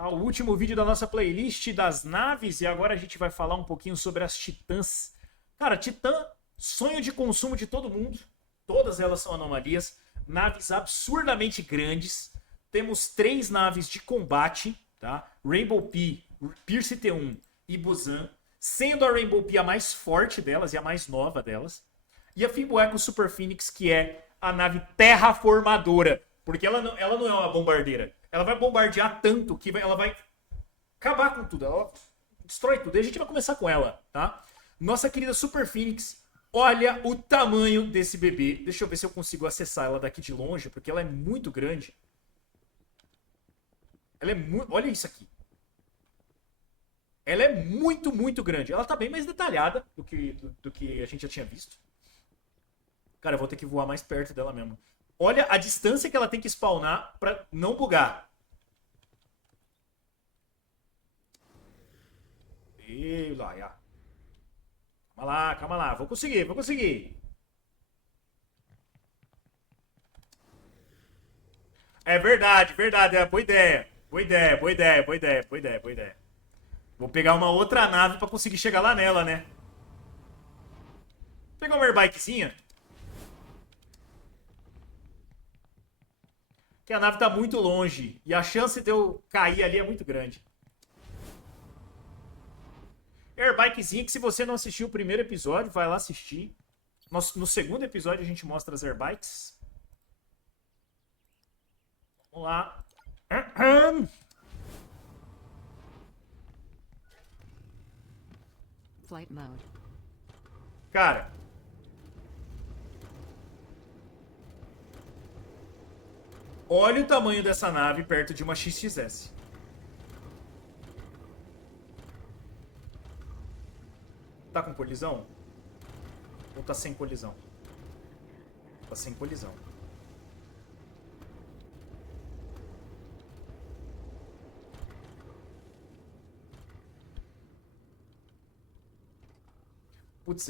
ao último vídeo da nossa playlist das naves e agora a gente vai falar um pouquinho sobre as Titãs. Cara, Titã, sonho de consumo de todo mundo. Todas elas são anomalias. Naves absurdamente grandes. Temos 3 naves de combate, tá? Rainbow P, Pierce T1 e Busan. Sendo a Rainbow P a mais forte delas e a mais nova delas. E a Fimbueco Super Phoenix, que é a nave terraformadora. Porque ela não é uma bombardeira. Ela vai bombardear tanto que ela vai acabar com tudo. Ela destrói tudo. E a gente vai começar com ela, tá? Nossa querida Super Phoenix. Olha o tamanho desse bebê. Deixa eu ver se eu consigo acessar ela daqui de longe, porque ela é muito grande. Ela é muito... Olha isso aqui. Ela é muito, muito grande. Ela tá bem mais detalhada do que a gente já tinha visto. Cara, eu vou ter que voar mais perto dela mesmo. Olha a distância que ela tem que spawnar pra não bugar. E lá, já. Calma lá. Vou conseguir. É verdade. É boa ideia. Boa ideia. Vou pegar uma outra nave pra conseguir chegar lá nela, né? Vou pegar uma airbikezinha. Que a nave tá muito longe. E a chance de eu cair ali é muito grande. Airbikezinha que se você não assistiu o primeiro episódio, vai lá assistir. No segundo episódio a gente mostra as airbikes. Vamos lá. Flight mode. Cara. Olha o tamanho dessa nave perto de uma XXS. Tá com colisão? Ou tá sem colisão? Tá sem colisão. Putz,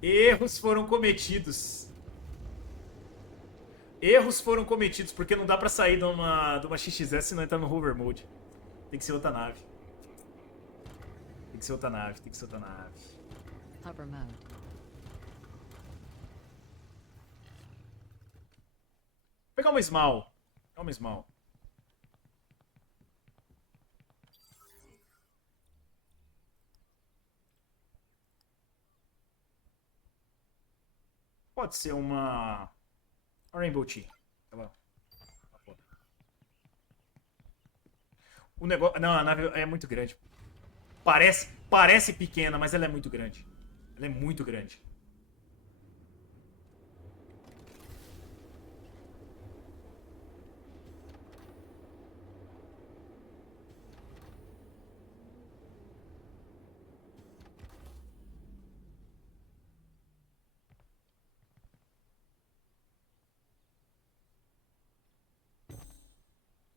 erros foram cometidos. Erros foram cometidos, porque não dá pra sair de uma XXS se não entrar no hover mode. Tem que ser outra nave. Tem que ser outra nave. Hover mode. Vou pegar uma Small. Pode ser uma Rainbow Tea. O negócio... Não, a nave é muito grande. Parece pequena, mas ela é muito grande.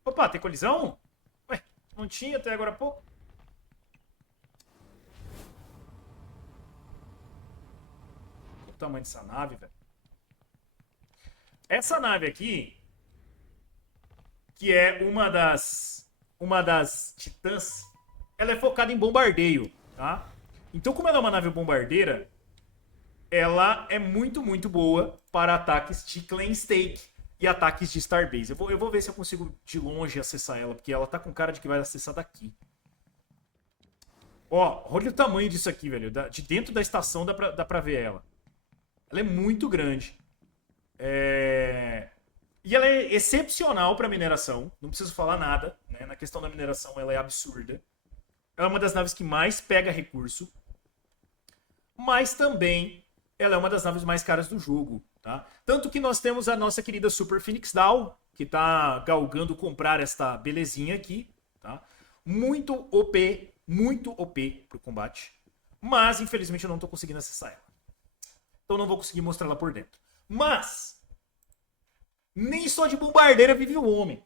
Opa, tem colisão? Ué, não tinha até agora há pouco? Olha o tamanho dessa nave, velho. Essa nave aqui, que é uma das Titãs, ela é focada em bombardeio, tá? Então, como ela é uma nave bombardeira, ela é muito, muito boa para ataques de Clan Stake e ataques de Starbase. Eu vou ver se eu consigo de longe acessar ela, porque ela tá com cara de que vai acessar daqui. Ó, olha o tamanho disso aqui, velho. De dentro da estação dá pra ver ela. Ela é muito grande. E ela é excepcional para mineração. Não preciso falar nada, né? Na questão da mineração, ela é absurda. Ela é uma das naves que mais pega recurso. Mas também ela é uma das naves mais caras do jogo, tá? Tanto que nós temos a nossa querida Super Phoenix Down, que tá galgando comprar esta belezinha aqui, tá? Muito OP pro combate. Mas, infelizmente, eu não tô conseguindo acessar ela. Então não vou conseguir mostrar ela por dentro. Mas nem só de bombardeira vive o homem.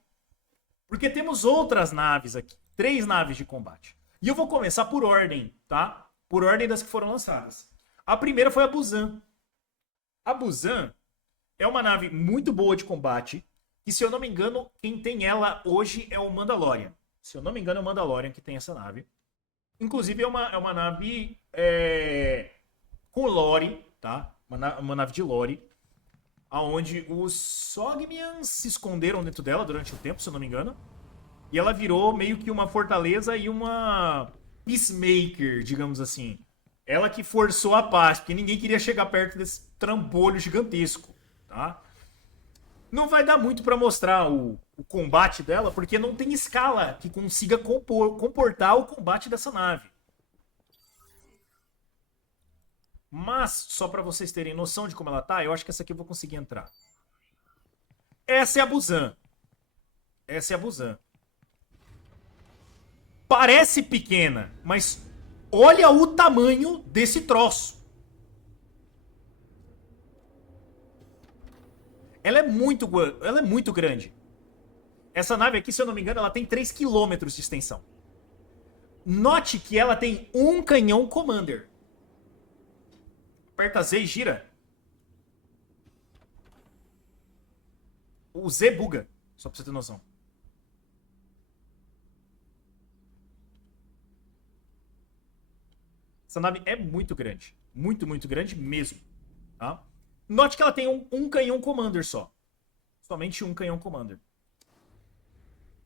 Porque temos outras naves aqui. 3 naves de combate. E eu vou começar por ordem, tá? Por ordem das que foram lançadas. A primeira foi a Busan. A Busan é uma nave muito boa de combate, que, se eu não me engano, quem tem ela hoje é o Mandalorian. Se eu não me engano, é o Mandalorian que tem essa nave. Inclusive, é uma nave com lore, tá? Uma nave de lore, onde os Sogmians se esconderam dentro dela durante um tempo, se eu não me engano. E ela virou meio que uma fortaleza e uma peacemaker, digamos assim. Ela que forçou a paz, porque ninguém queria chegar perto desse trambolho gigantesco, tá? Não vai dar muito pra mostrar o combate dela, porque não tem escala que consiga comportar o combate dessa nave. Mas, só pra vocês terem noção de como ela tá, eu acho que essa aqui eu vou conseguir entrar. Essa é a Busan. Essa é a Busan. Parece pequena, mas olha o tamanho desse troço. Ela é muito grande. Essa nave aqui, se eu não me engano, ela tem 3 quilômetros de extensão. Note que ela tem um canhão Commander. Aperta Z e gira. O Z buga, só pra você ter noção. Essa nave é muito grande. Muito, muito grande mesmo. Tá? Note que ela tem um canhão Commander só. Somente um canhão Commander.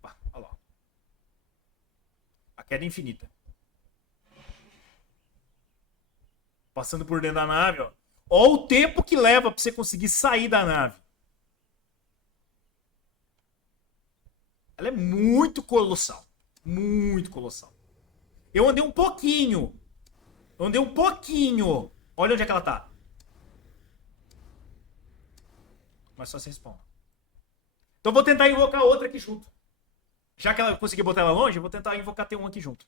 Olha lá. A queda é infinita. Passando por dentro da nave, ó. Olha o tempo que leva pra você conseguir sair da nave. Ela é muito colossal. Muito colossal. Eu andei um pouquinho. Olha onde é que ela tá. Mas só se responda. Então eu vou tentar invocar outra aqui junto. Já que ela conseguiu botar ela longe, eu vou tentar invocar T1 aqui junto.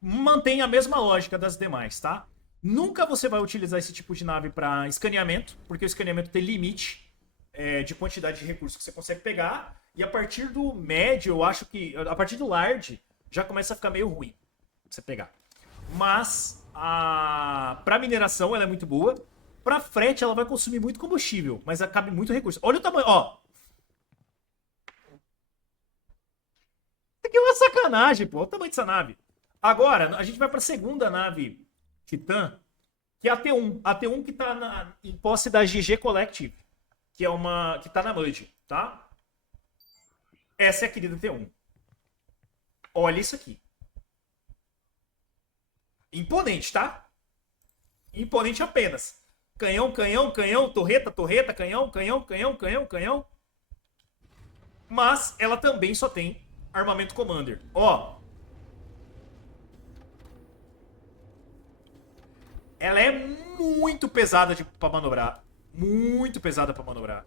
Mantém a mesma lógica das demais, tá? Nunca você vai utilizar esse tipo de nave para escaneamento, porque o escaneamento tem limite de quantidade de recursos que você consegue pegar. E a partir do médio, eu acho que... A partir do large, já começa a ficar meio ruim pra você pegar. Mas, pra mineração, ela é muito boa. Pra frete, ela vai consumir muito combustível, mas cabe muito recurso. Olha o tamanho, ó. Isso aqui é uma sacanagem, pô. Olha o tamanho dessa nave. Agora, a gente vai pra segunda nave Titã, que é a T1. A T1 que tá em posse da GG Collective, que é uma... que tá na MUD, tá? Essa é a querida T1. Olha isso aqui. Imponente, tá? Imponente apenas. Canhão, canhão, canhão, torreta, torreta, canhão, canhão, canhão, canhão, canhão. Mas ela também só tem armamento Commander. Ó. Ela é muito pesada pra manobrar. Muito pesada pra manobrar.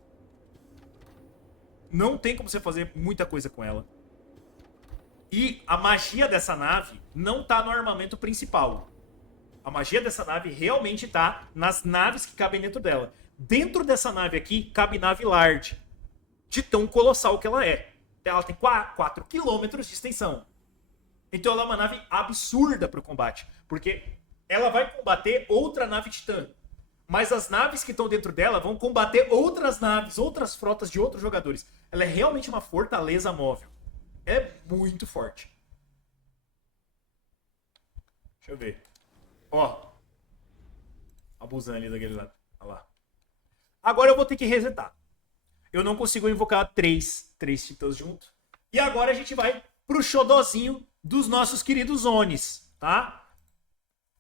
Não tem como você fazer muita coisa com ela. E a magia dessa nave não tá no armamento principal. A magia dessa nave realmente tá nas naves que cabem dentro dela. Dentro dessa nave aqui, cabe nave large. De tão colossal que ela é. Ela tem 4 quilômetros de extensão. Então ela é uma nave absurda pro combate. Porque ela vai combater outra nave titã. Mas as naves que estão dentro dela vão combater outras naves, outras frotas de outros jogadores. Ela é realmente uma fortaleza móvel. É muito forte. Deixa eu ver. Ó. Abusando ali daquele lado. Olha lá. Agora eu vou ter que resetar. Eu não consigo invocar três titãs junto. E agora a gente vai pro xodozinho dos nossos queridos Onis, tá?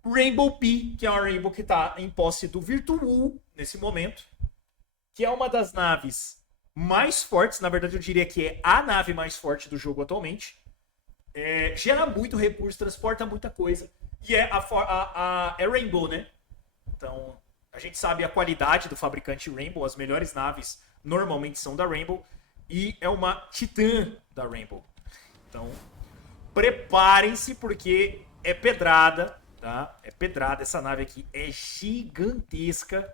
Rainbow P, que é uma Rainbow que tá em posse do Virtual nesse momento. Que é uma das naves mais fortes. Na verdade, eu diria que é a nave mais forte do jogo atualmente. Gera muito recurso, transporta muita coisa. E é é Rainbow, né? Então, a gente sabe a qualidade do fabricante Rainbow. As melhores naves normalmente são da Rainbow. E é uma Titã da Rainbow. Então, preparem-se porque é pedrada, tá? É pedrada. Essa nave aqui é gigantesca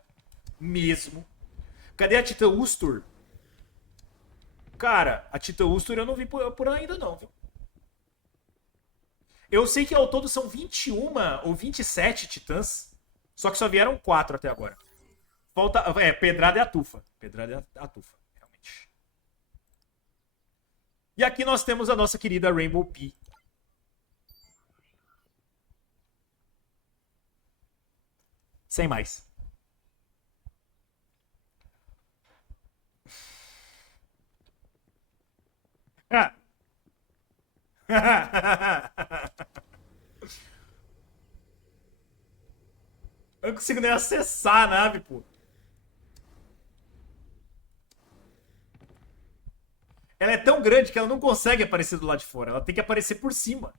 mesmo. Cadê a Titã Ustur? Cara, a Titã Ustur eu não vi por ainda não, viu? Eu sei que ao todo são 21 ou 27 titãs, só que só vieram 4 até agora. Falta, pedrada é a tufa. Pedrada é a tufa, realmente. E aqui nós temos a nossa querida Rainbow P. Sem mais. Ah. Eu não consigo nem acessar a nave, pô. Ela é tão grande que ela não consegue aparecer do lado de fora. Ela tem que aparecer por cima.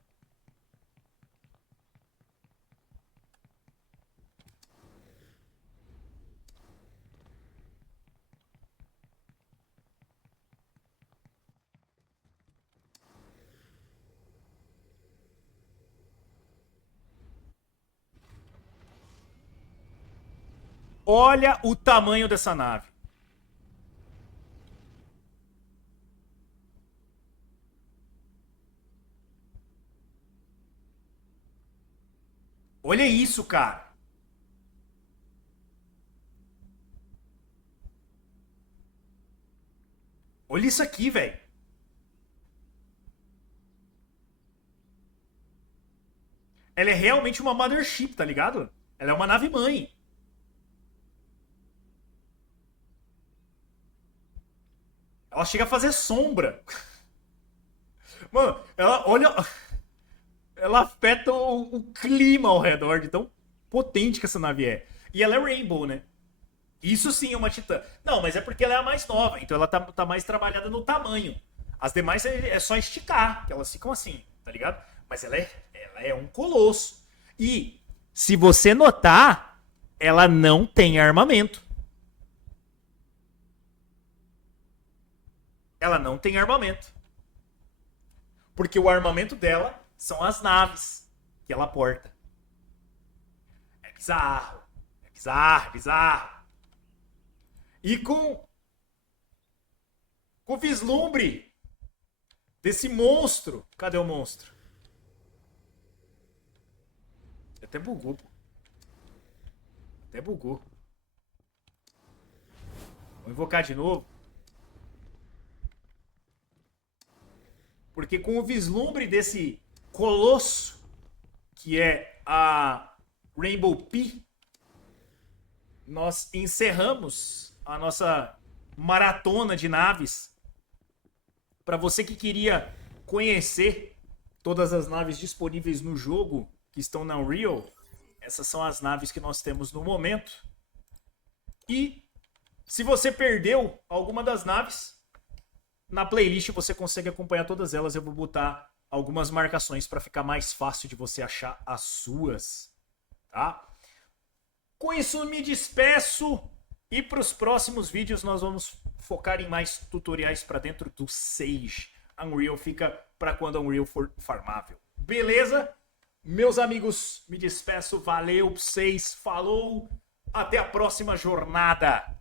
Olha o tamanho dessa nave. Olha isso, cara. Olha isso aqui, velho. Ela é realmente uma mothership, tá ligado? Ela é uma nave mãe. Ela chega a fazer sombra. Mano, ela olha. Ela afeta o clima ao redor de tão potente que essa nave é. E ela é Rainbow, né? Isso sim é uma Titã. Não, mas é porque ela é a mais nova, então ela tá mais trabalhada no tamanho. As demais é só esticar, que elas ficam assim, tá ligado? Mas ela é um colosso. E, se você notar, ela não tem armamento. Ela não tem armamento. Porque o armamento dela são as naves que ela porta. É bizarro. É bizarro, é bizarro. E com o vislumbre desse monstro. Cadê o monstro? Até bugou, pô. Até bugou. Vou invocar de novo. Porque com o vislumbre desse colosso, que é a Rainbow P, nós encerramos a nossa maratona de naves. Para você que queria conhecer todas as naves disponíveis no jogo, que estão na Unreal, essas são as naves que nós temos no momento. E se você perdeu alguma das naves, na playlist você consegue acompanhar todas elas. Eu vou botar algumas marcações para ficar mais fácil de você achar as suas, tá? Com isso me despeço e para os próximos vídeos nós vamos focar em mais tutoriais para dentro do Sage. A Unreal fica para quando a Unreal for farmável. Beleza? Meus amigos, me despeço. Valeu pra vocês. Falou. Até a próxima jornada.